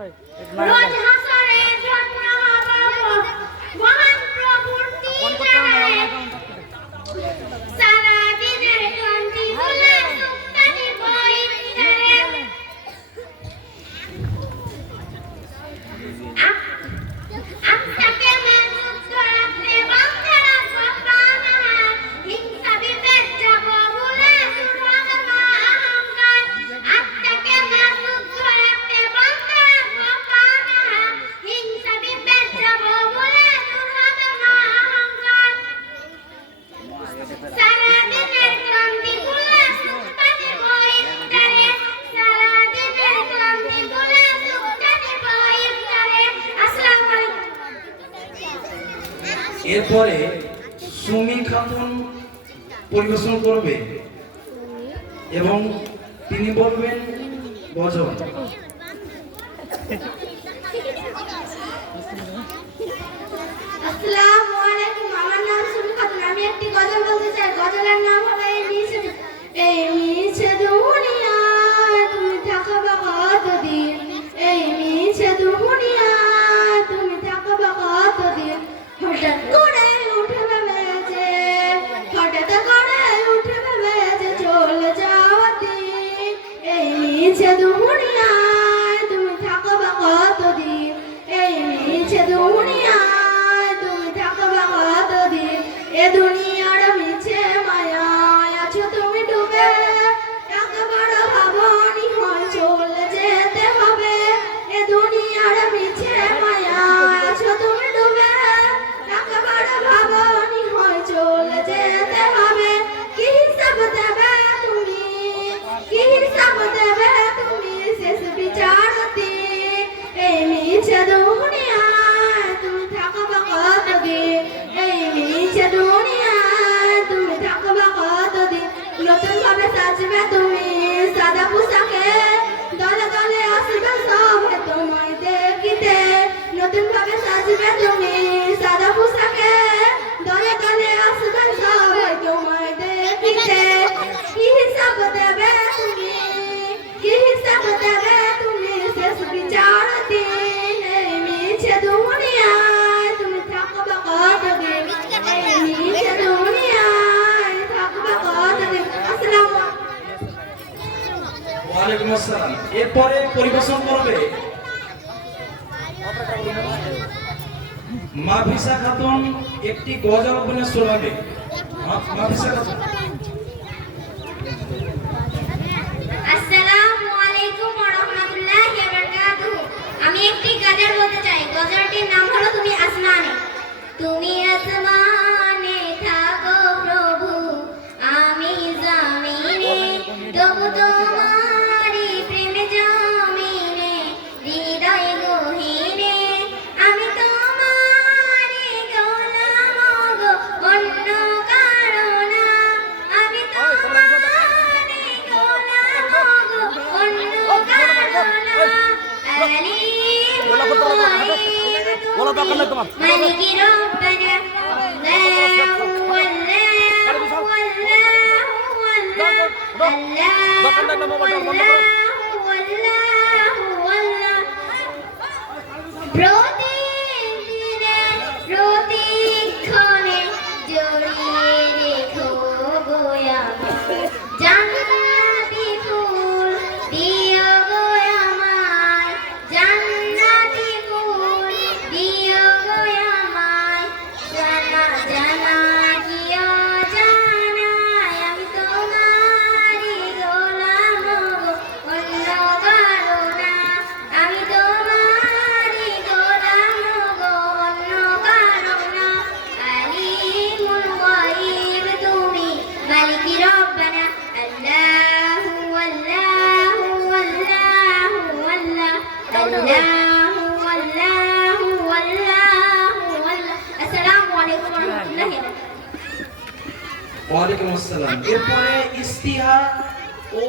রোজ হাসরে জন্ম হব মহান প্রভুর দিদারে সারা দিনের ক্লান্তি ভুলে সুক্তানি বইতারে আত্মাকে মজবুত রাখতে বাঁধতে রাখবো প্রাণ হিংসা বিভেদ যাব ভুলে শুরু হবে অহংকার আত্মাকে মজবুত রাখতে বাঁধতে রাখবো প্রাণ হিংসা বিভেদ যাব ভুলে শুরু হবে অহংকার সারা দিনের ক্লান্তি ভুলে সুক্তানি বইতারে সারা দিনের ক্লান্তি ভুলে সুক্তানি বইতারে আসসালামু আলাইকুম। এরপরে সুমি খাতুন পরিবেশন করবে এবং তিনি বলবেন গজল। আসসালামু আলাইকুম, আমার নাম সুমি খাতুন। আমি একটি গজল বলতে চাই। গজলের নাম হলো এই মিছে দুনিয়ায় তুমি থাকবে কতদিন, এই মিছে দুনিয়ায় তুমি থাকবে কতদিন, হঠাৎ করে উঠে ভেবেছে, হঠাৎ করে উঠে ভেবেছে চলে যাওয়ার দিন, এই মিছে দুনিয়ায় তুমি থাকবে কতদিন, এই মিছে দুনিয়ায় তুমি থাকবে কতদিন, এ দুনিয়ার মিছে মায়ায় আছো তুমি ডুবে, একবার ভাবনি হয় চলে যেতে হবে, এ দুনিয়ার মিছে মায়ায় আছো তুমি ডুবে, একবার ভাবনি হয় চলে যেতে হবে, কি হিসাব দেবে তুমি, কি হিসাব দেবে তুমি শেষ বিচার দিন, এই মিছে দুনিয়ায় তুমি থাকবে কতদিন, এই মিছে দুনিয়ায় তুমি থাকবে কতদিন, নতুন ভাবে সাজবে তুমি সাদা পোশাকে, দলে দলে আসবে সবে তোমায় দেখিতে, নতুন ভাবে সাজবে তুমি সাদা পোশাকে, দলে দলে আসবে সবে তোমায় দেখিতে, কি হিসাব দেবে তুমি, কি হিসাব দেবে তুমি শেষ বিচার দিন, এই মিছে দুনিয়ায় তুমি থাকবে কতদিন, এই মিছে দুনিয়ায় থাকবে কতদিন। আসসালামু আলাইকুম। ওয়ালাইকুম আসসালাম। এরপরে পরিবেশন করবে মাফিসা খাতুন, একটি গজল বলে শোনাবে। মাফিসা খাতুন। আসসালামু আলাইকুম ওয়া রাহমাতুল্লাহি ওয়া বারাকাতুহু। আমি একটি গজল বলতে চাই। গজলটির নাম হলো তুমি আসমানে। তুমি আসমানে থাকো প্রভু, আমি জমিনে, তবু তোমারই প্রেম জমিনে, হৃদয় গহীনে, আমি তোমারই গোলাম গো, অন্য কারো না, আমি তোমারই গোলাম গো, অন্য কারো না, আলিমুল গায়ব তুমি, মালিকি রব্বানা, আল্লাহু আল্লাহু আল্লাহু প্রতিদিনে প্রতিক্ষণে জড়িয়ে রেখো গো আমায়, জান্নাতি ফুল দিও গো আমায়, জান্নাতি ফুল দিও গো আমায়, জানা জানা কিও জানাই, আমি তোমারই গোলাম গো, অন্য কারো না, আমি তোমারই গোলাম গো, অন্য কারো না, আলিমুল গায়ব তুমি, মালিকি রব্বানা, আল্লাহু আল্লাহু আল্লাহু আল্লাহ, আল্লাহু আল্লাহু আল্লাহু আল্লাহ। আসসালামু আলাইকুম ওয়া রাহমাতুল্লাহি ওয়া বারাকাতুহু। ওয়ালাইকুম আসসালাম। এরপরে ইস্তিহার ও